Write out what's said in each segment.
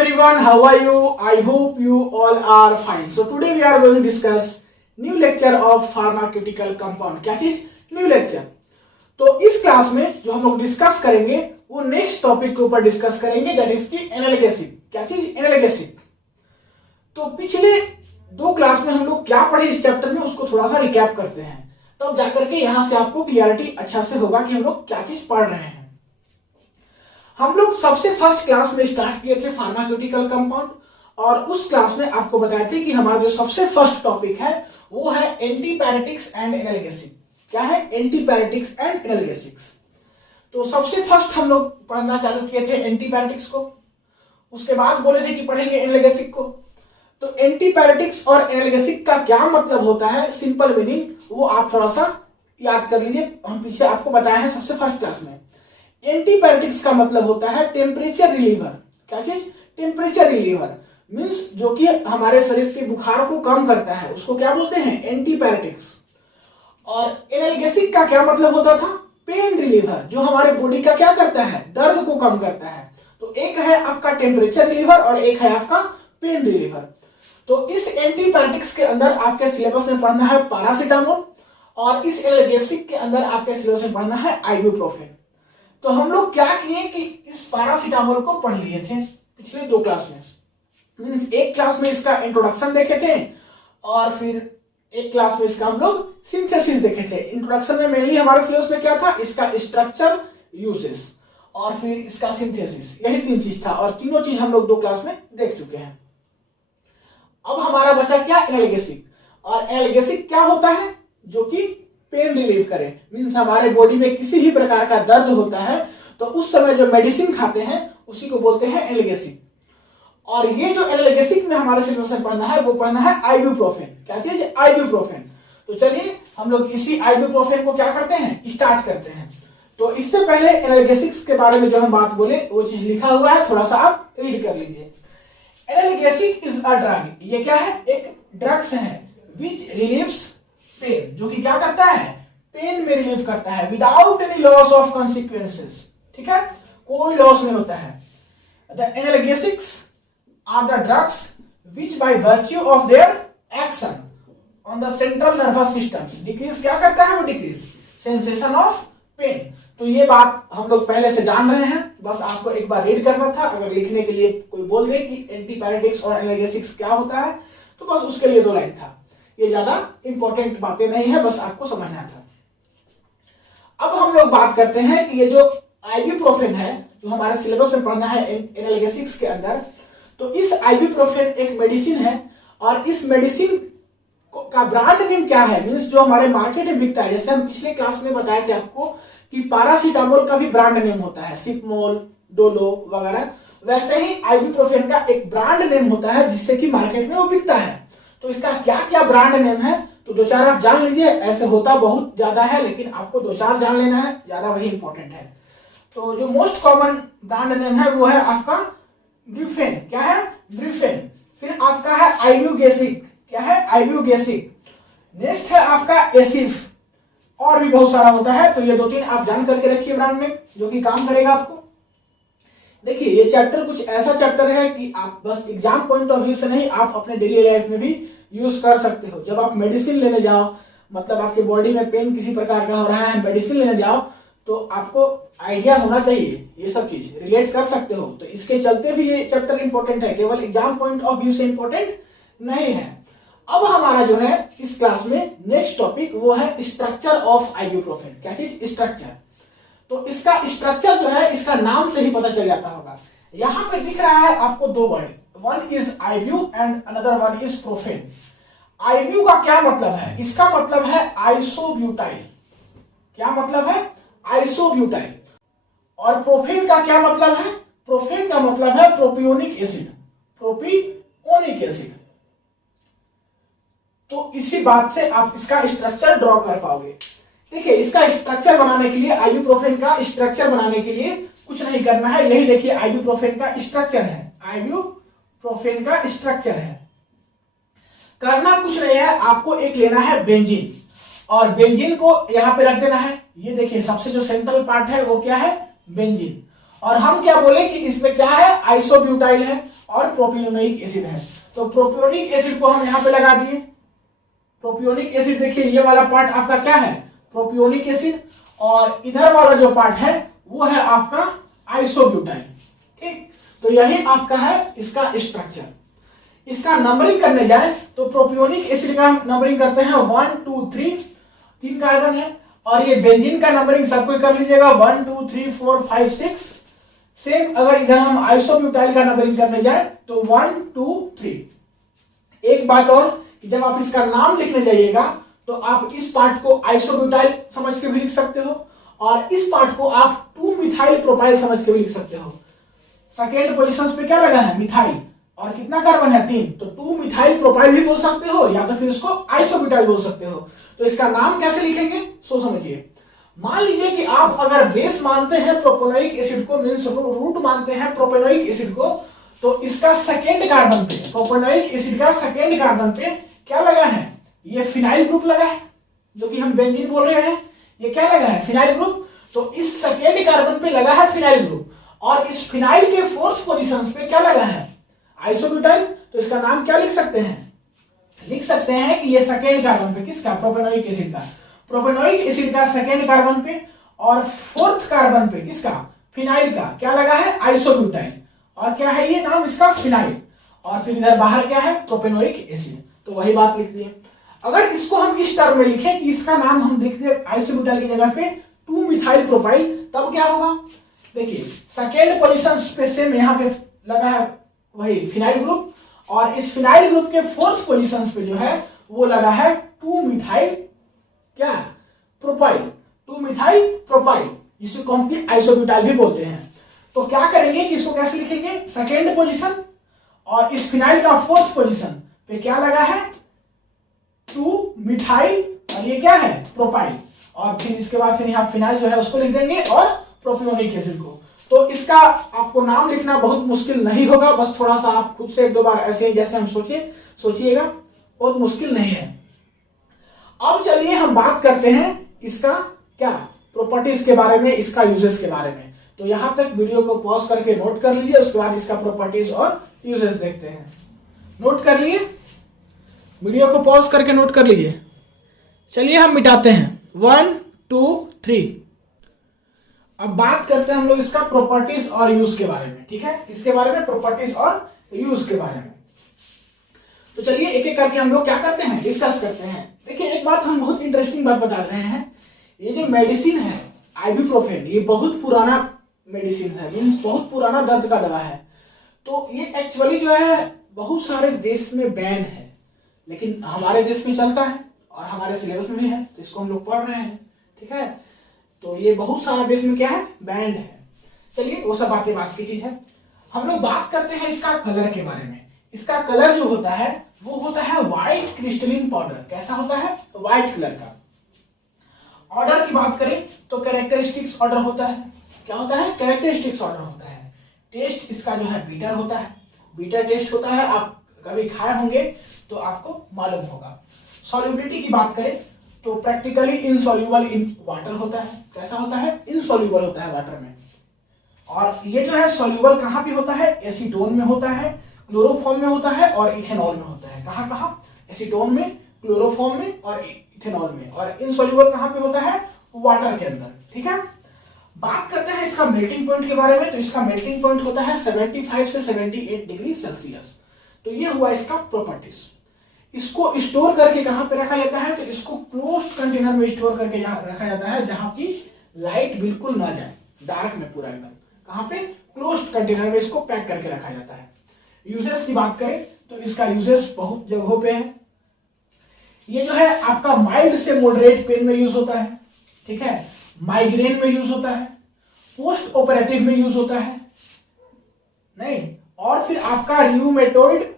everyone, how are you? I hope you all are fine. So today we are going to discuss new lecture of pharmaceutical compound. क्या चीज? New lecture. तो इस class में जो हम लोग discuss करेंगे वो नेक्स्ट टॉपिक के ऊपर डिस्कस करेंगे, दैट इज की एनालिगेसिक. क्या चीज? एनालिगेसिक. तो पिछले दो क्लास में हम लोग क्या पढ़े इस चैप्टर में उसको थोड़ा सा रिकैप करते हैं, तब जाकर के यहां से आपको क्लियरिटी अच्छा से होगा कि हम लोग क्या चीज पढ़ रहे हैं. हम लोग सबसे फर्स्ट क्लास में स्टार्ट किए थे फार्मास्यूटिकल कंपाउंड, और उस क्लास में आपको बताए थे कि हमारा जो सबसे फर्स्ट टॉपिक है वो है एंटीपायरेटिक्स एंड एनाल्गेसिक. क्या है? Antipyretics and analgesics. तो सबसे फर्स्ट हम लोग पढ़ना चालू किए थे एंटीपायरेटिक्स को, उसके बाद बोले थे कि पढ़ेंगे एनाल्गेसिक को. तो एंटीपायरेटिक्स और एनाल्गेसिक का क्या मतलब होता है, सिंपल मीनिंग, वो आप थोड़ा सा याद कर लीजिए. हम पीछे आपको बताए हैं सबसे फर्स्ट क्लास में. एंटीपायरेटिक्स का मतलब होता है टेम्परेचर रिलीवर. क्या चीज? टेम्परेचर रिलीवर मींस जो कि हमारे शरीर के बुखार को कम करता है, उसको क्या बोलते हैं? एंटीपायरेटिक्स. और एनाल्गेसिक का क्या मतलब होता था? पेन रिलीवर, जो हमारे बॉडी का क्या करता है? दर्द को कम करता है. तो एक है आपका टेम्परेचर रिलीवर और एक है आपका पेन रिलीवर. तो इस एंटीपायरेटिक्स के अंदर आपके सिलेबस में पढ़ना है पैरासीटामोल, और इस एनाल्गेसिक के अंदर आपके सिलेबस में पढ़ना है आइबुप्रोफेन. तो हम लोग क्या किए कि इस पैरासीटामोल को पढ़ लिए थे पिछले दो क्लास में. मींस एक क्लास में इसका इंट्रोडक्शन देखे थे और फिर एक क्लास में इसका हम लोग सिंथेसिस देखे थे. इंट्रोडक्शन में मेनली हमारे सिलेबस में क्या था? इसका स्ट्रक्चर, यूसेस और फिर इसका सिंथेसिस. यही तीन चीज था और तीनों चीज हम लोग दो क्लास में देख चुके हैं. अब हमारा बचा क्या? एनाल्गेसिक. और एनाल्गेसिक क्या होता है? जो कि पेन रिलीव करे. मींस हमारे बॉडी में किसी भी प्रकार का दर्द होता है तो उस समय जो मेडिसिन खाते हैं उसी को बोलते हैं एनाल्गेसिक. और ये जो एनाल्गेसिक में हमारे सिलेबस में पढ़ना है वो पढ़ना है आइबुप्रोफेन. क्या चीज? आइबुप्रोफेन. तो चलिए हम लोग इसी आइबुप्रोफेन को क्या करते हैं? स्टार्ट करते हैं. तो इससे पहले एनाल्गेसिक्स के बारे में जो हम बात बोले वो चीज लिखा हुआ है, थोड़ा सा आप रीड कर लीजिए. एनाल्गेसिक इज अ ड्रग. ये क्या है? एक ड्रग्स है विच रिलीव्स पेन, जो कि क्या करता है? पेन में रिलीव करता है without any loss of consequences. ठीक है, कोई लॉस नहीं होता है. The analgesics are the drugs which by virtue of their action on the central nervous system decrease, क्या करता है वो? Decrease sensation of pain. तो ये बात हम लोग पहले से जान रहे हैं, बस आपको एक बार रीड करना था. अगर लिखने के लिए कोई बोल दे कि एंटीपायरेटिक्स और एनाल्गेसिक्स क्या होता है तो बस उसके लिए दो लाइन था. ये ज्यादा इंपॉर्टेंट बातें नहीं है, बस आपको समझना था. अब हम लोग बात करते हैं कि ये जो आइबुप्रोफेन है जो हमारे सिलेबस में पढ़ना है एनाल्गेसिक्स के अंदर, तो इस आइबुप्रोफेन एक मेडिसिन है और इस मेडिसिन का ब्रांड नेम क्या है? मींस जो हमारे मार्केट में बिकता है. जैसे हम पिछले क्लास में बताए थे आपको कि पैरासीटामोल का भी ब्रांड नेम होता है, सिपमोल, डोलो वगैरह, वैसे ही आइबुप्रोफेन का एक ब्रांड नेम होता है जिससे कि मार्केट में वो बिकता है. तो इसका क्या क्या ब्रांड नेम है तो दो चार आप जान लीजिए. ऐसे होता बहुत ज्यादा है लेकिन आपको दो चार जान लेना है, ज्यादा वही इंपॉर्टेंट है. तो जो मोस्ट कॉमन ब्रांड नेम है वो है आपका ब्रूफेन. क्या है? ब्रूफेन. फिर आपका है आइबुगेसिक. क्या है? आइबुगेसिक. नेक्स्ट है आपका एसिफ, और भी बहुत सारा होता है. तो ये दो तीन आप जान करके रखिए ब्रांड नेम, जो कि काम करेगा आपको. देखिए ये चैप्टर कुछ ऐसा चैप्टर है कि आप बस एग्जाम पॉइंट ऑफ व्यू से नहीं, आप अपने डेली लाइफ में भी यूज कर सकते हो. जब आप मेडिसिन लेने जाओ, मतलब आपके बॉडी में पेन किसी प्रकार का हो रहा है, मेडिसिन लेने जाओ, तो आपको आइडिया होना चाहिए, ये सब चीज रिलेट कर सकते हो. तो इसके चलते भी ये चैप्टर इंपॉर्टेंट है, केवल एग्जाम पॉइंट ऑफ व्यू से इंपॉर्टेंट नहीं है. अब हमारा जो है इस क्लास में नेक्स्ट टॉपिक वो है स्ट्रक्चर ऑफ आइबुप्रोफेन. क्या चीज? स्ट्रक्चर. तो इसका स्ट्रक्चर जो है इसका नाम से ही पता चल जाता होगा. यहां पे दिख रहा है आपको दो word, one is ibu and another one is profen. Ibu का क्या मतलब है? इसका मतलब है आइसोब्यूटाइल. क्या मतलब है? आइसोब्यूटाइल. और प्रोफेन का क्या मतलब है? प्रोफेन का मतलब है प्रोपियोनिक एसिड. Propionic acid. तो इसी बात से आप इसका स्ट्रक्चर ड्रॉ कर पाओगे. देखिए इसका स्ट्रक्चर बनाने के लिए, आइबुप्रोफेन का स्ट्रक्चर बनाने के लिए कुछ नहीं करना है. यही देखिए आइबुप्रोफेन का स्ट्रक्चर है. आइबुप्रोफेन का स्ट्रक्चर है. करना कुछ नहीं है, आपको एक लेना है बेंजीन, और बेंजीन को यहां पे रख देना है. ये देखिए सबसे जो सेंट्रल पार्ट है वो क्या है? बेंजीन. और हम क्या बोले कि इसमें क्या है, आइसोब्यूटाइल है और प्रोपियोनिक एसिड है। तो प्रोपियोनिक एसिड को हम यहाँ पे लगा दिए। प्रोपियोनिक एसिड देखिए ये वाला पार्ट आपका क्या है, प्रोपियोनिक एसिड, और इधर वाला जो पार्ट है वो है आपका आइसोब्यूटाइल। ठीक, तो यही आपका है इसका स्ट्रक्चर। इसका नंबरिंग करने जाए तो प्रोपियोनिक एसिड का नंबरिंग करते हैं 1 2 3, 3 कार्बन है, और ये बेंजीन का नंबरिंग सबको कर लीजिएगा 1 2 3 4 5 6। सेम अगर इधर हम आइसोब्यूटाइल का नंबरिंग करने जाए तो 1 2 3। एक बात और, जब आप इसका नाम लिखने जाइएगा तो आप इस पार्ट को आइसोब्यूटाइल समझ के भी लिख सकते हो और इस पार्ट को आप 2 मिथाइल प्रोपाइल समझ के भी लिख सकते हो। सेकेंड पोजीशन पे क्या लगा है, मिथाइल, और कितना कार्बन है 3, तो 2 मिथाइल प्रोपाइल भी बोल सकते हो या तो फिर इसको आइसोब्यूटाइल बोल सकते हो। तो इसका नाम कैसे लिखेंगे सो समझिए। मान लीजिए कि आप अगर बेस मानते हैं प्रोपेनोइक एसिड को, मींस रूट मानते हैं प्रोपेनोइक एसिड को, तो इसका सेकेंड कार्बन पे, प्रोपेनोइक एसिड का सेकेंड कार्बन पे क्या लगा है, ये फिनाइल ग्रुप लगा है, जो कि हम बेंजीन बोल रहे हैं, ये क्या लगा है, फिनाइल ग्रुप। तो इस सेकेंड कार्बन पे लगा है फिनाइल ग्रुप, और इस फिनाइल के फोर्थ पोजीशन पे क्या लगा है, आइसोब्यूटाइल। तो इसका नाम क्या लिख सकते हैं, लिख सकते हैं कि ये सेकेंड कार्बन पे किसका, प्रोपेनोइक एसिड का, प्रोपेनोइक एसिड का सेकेंड कार्बन पे और फोर्थ कार्बन पे किसका, फिनाइल का क्या लगा है, आइसोब्यूटाइल, और क्या है ये नाम इसका, फिनाइल, और फिर इधर बाहर क्या है, प्रोपेनोइक एसिड। तो वही बात लिख दिए। अगर इसको हम इस टर्म में लिखें कि इसका नाम हम लिख दे आइसोब्यूटाइल की जगह पे 2 मिथाइल प्रोपाइल, तब क्या होगा, देखिए सेकेंड पोजीशन पे सेम यहाँ पे लगा है वही फिनाइल ग्रुप, और इस फिनाइल ग्रुप के फोर्थ पोजीशन पे जो है वो लगा है 2 मिथाइल क्या, प्रोपाइल, 2 मिथाइल प्रोपाइल, जिसको हम आइसोब्यूटाइल भी बोलते हैं। तो क्या करेंगे कि इसको कैसे लिखेंगे, सेकेंड पोजीशन और इस फिनाइल का फोर्थ पोजीशन पे क्या लगा है, 2 मिथाइल, और ये क्या है, प्रोपाइल, और फिर इसके बाद फिर यहाँ फिनाइल जो है उसको लिख देंगे और प्रोपियोनिक एसिड को। तो इसका आपको नाम लिखना बहुत मुश्किल नहीं होगा, बस थोड़ा सा आप खुद से 1-2 बार ऐसे ही जैसे हम सोचिएगा, बहुत मुश्किल नहीं है। अब चलिए हम बात करते हैं इसका क्या, प्रॉपर्टीज के बारे में, इसका यूजेस के बारे में। तो यहां तक वीडियो को पॉज करके नोट कर लीजिए, उसके बाद इसका प्रॉपर्टीज और यूजेस देखते हैं। नोट कर लिए, वीडियो को पॉज करके नोट कर लीजिए। चलिए हम मिटाते हैं 1 2 3। अब बात करते हैं हम लोग इसका प्रॉपर्टीज और यूज के बारे में, ठीक है, इसके बारे में, प्रॉपर्टीज और यूज के बारे में। तो चलिए एक एक करके हम लोग क्या करते हैं, डिस्कस करते हैं। देखिए एक बात हम बहुत इंटरेस्टिंग बात बता रहे हैं, ये जो मेडिसिन है आइबुप्रोफेन, ये बहुत पुराना मेडिसिन है, मींस बहुत पुराना दर्द का दवा है। तो ये एक्चुअली जो है बहुत सारे देश में बैन है, लेकिन हमारे देश में चलता है और हमारे सिलेबस में भी है, तो इसको हम लोग पढ़ रहे हैं, ठीक है। तो ये बहुत सारा देश में क्या है, बैंड है। चलिए वो सब बातें बात की चीज है। हम लोग बात करते हैं इसका कलर के बारे में। इसका कलर जो होता है वो होता है व्हाइट क्रिस्टलिन पाउडर। कैसा होता है, व्हाइट कलर का। ऑर्डर की बात करें तो कैरेक्टरिस्टिक्स ऑर्डर होता है। क्या होता है, कैरेक्टरिस्टिक्स ऑर्डर होता है। टेस्ट इसका जो है बीटर होता है, बीटर टेस्ट होता है, आप कभी खाए होंगे तो आपको मालूम होगा। सॉल्युबिलिटी की बात करें तो प्रैक्टिकली इनसॉल्युबल इन वाटर होता है। कैसा होता है, इनसॉल्युबल होता है वाटर में। और ये जो है सॉल्युबल कहां पे होता है, एसीटोन में होता है, क्लोरोफॉर्म में होता है और इथेनॉल में होता है। कहां कहां, एसीटोन में, क्लोरोफॉर्म में और इथेनॉल में। और इनसॉल्युबल कहां पे होता है, वाटर के अंदर, ठीक है। बात करते हैं इसका मेल्टिंग पॉइंट के बारे में। तो इसका मेल्टिंग पॉइंट होता है 75 से 78 डिग्री सेल्सियस। तो ये हुआ इसका प्रॉपर्टीज। इसको स्टोर करके कहां पे रखा जाता है, तो इसको क्लोज्ड कंटेनर में स्टोर करके रखा जाता है, जहां की लाइट बिल्कुल ना जाए, डार्क में पूरा एकदम। कहां पे, क्लोज्ड कंटेनर में इसको पैक करके रखा जाता है। यूजेस की बात करें तो इसका यूजेस बहुत जगहों पे है। ये जो है आपका माइल्ड से मॉडरेट पेन में यूज होता है, ठीक है, माइग्रेन में यूज होता है, पोस्ट ऑपरेटिव में यूज होता है नहीं, और फिर आपका र्यूमेटॉइड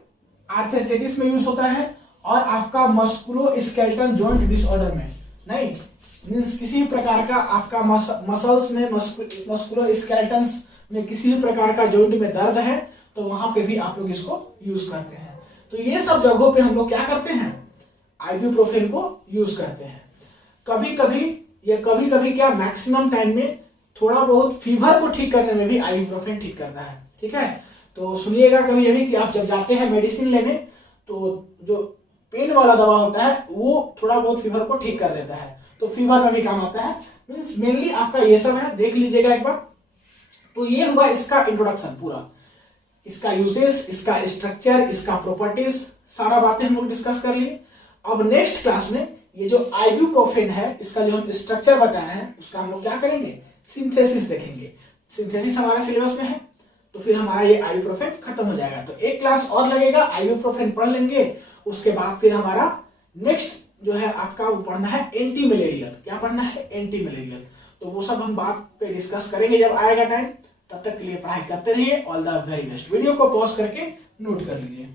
आर्थराइटिस में यूज होता है, और आपका मस्कुलो स्केलेटल जॉइंट डिसऑर्डर में नहीं, मींस किसी प्रकार का आपका मसल्स में, मस्कुलो स्केलेटन्स में किसी प्रकार का जॉइंट में दर्द है तो वहां पे भी आप लोग इसको यूज करते हैं। तो ये सब जगहों पे हम लोग क्या करते हैं, आइबुप्रोफेन को यूज करते हैं। कभी कभी क्या मैक्सिमम टाइम में थोड़ा बहुत फीवर को ठीक करने में भी आइबुप्रोफेन ठीक करता है। ठीक है, तो सुनिएगा कभी अभी कि आप जब जाते हैं मेडिसिन लेने तो जो पेन वाला दवा होता है वो थोड़ा बहुत फीवर को ठीक कर देता है, तो फीवर में भी काम आता है। मीन्स मेनली आपका ये सब है, देख लीजिएगा एक बार। तो ये हुआ इसका इंट्रोडक्शन पूरा, इसका यूजेस, इसका स्ट्रक्चर, इसका प्रॉपर्टीज, सारा बातें हम लोग डिस्कस कर लिए। अब नेक्स्ट क्लास में ये जो आइबुप्रोफेन है इसका जो हम स्ट्रक्चर बताए हैं उसका हम लोग क्या करेंगे, सिंथेसिस देखेंगे। सिंथेसिस हमारा सिलेबस में है, तो फिर हमारा ये आइबुप्रोफेन खत्म हो जाएगा। तो एक क्लास और लगेगा, आइबुप्रोफेन पढ़ लेंगे, उसके बाद फिर हमारा नेक्स्ट जो है आपका वो पढ़ना है एंटी मलेरियल। क्या पढ़ना है, एंटी मलेरियल। तो वो सब हम बात पे डिस्कस करेंगे जब आएगा टाइम। तब तक के लिए पढ़ाई करते रहिए। All the very best. Video को पॉज करके नोट कर लीजिए।